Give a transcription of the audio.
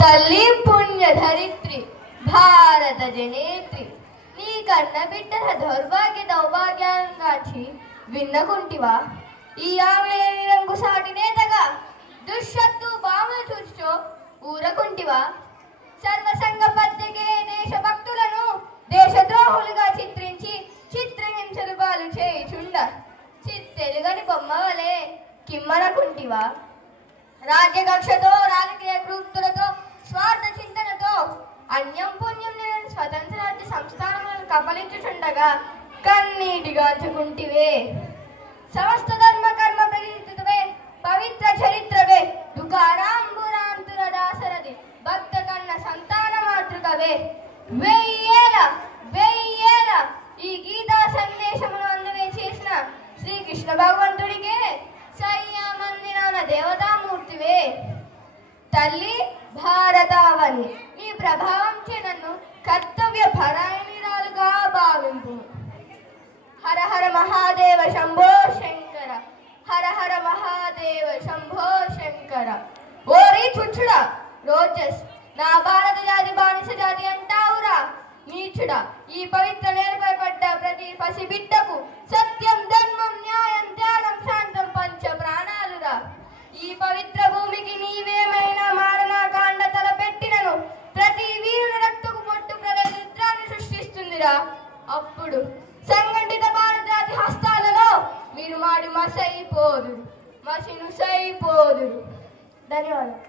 తల్లి పుణ్యధరిత్రి భారత జనేత్రి నీ కన్న బిడ్డల దౌర్భాగ్య దౌర్భాగ్యాన్ని విన్నకుంటివా? ఈ ఆంగ్లేయ రంగు సాటి నేతగా దుశ్శత్తు బాములు చూచో ఊరకుంటివా? సర్వసంగ పద్ధకే దేశభక్తులను దేశద్రోహులుగా చిత్రించి చిత్రహింసలు పాలు చేయుచుండ చిత్తెలుగని బొమ్మ వలె కిమ్మనకుంటివా? రాజ్యకక్షతో రాజకీయ క్రూక్తులతో స్వార్థ చింతనతో అన్యం పుణ్యం లేని స్వతంత్ర రాజ్య సంస్థానములను కబలించుచుండగా కన్నీటిగాల్చుకుంటివే. సమస్త ధర్మ కర్మ ప్రతిష్ఠితవే పవిత్ర చరిత్రవే దుకారాంబురాంతుర దాసరది భక్త కన్న సంతాన మాతృకవే. వెయ్యేల ఈ గీతా సందేశమును అందజేసిన శ్రీకృష్ణ భగవంతుడికే సయ్యామందినాన దేవతామూర్తివే. తల్లి భారతావని నీ ప్రభావం చే నన్ను కర్తవ్య పరాయణిరాలుగా భావింపు. హర హర మహాదేవ శంభో శంకర, హర హర మహాదేవ శంభో శంకర. ఓరి చుచ్చుడా రోజస్, నా భారత జాతి బానిస జాతి అంటావురా నీచుడా. ఈ పవిత్ర నేలపై పడ్డ ప్రతి పసిబిడ్డకు సత్యం ధర్మం న్యాయం త్యాగం శాంతం పంచ ప్రాణాలురా. ఈ పవిత్ర భూమికి నీవేమైనా మారణకాండ తలపెట్టినను ప్రతి వీరుని రక్తకు పొట్టు ప్రజాన్ని సృష్టిస్తుందిరా. అప్పుడు సంఘటిత భారత జాతి హస్తాలలో మీరు మాడి మసైపోదురు, మసిను సైపోదురు. ధన్యవాదాలు.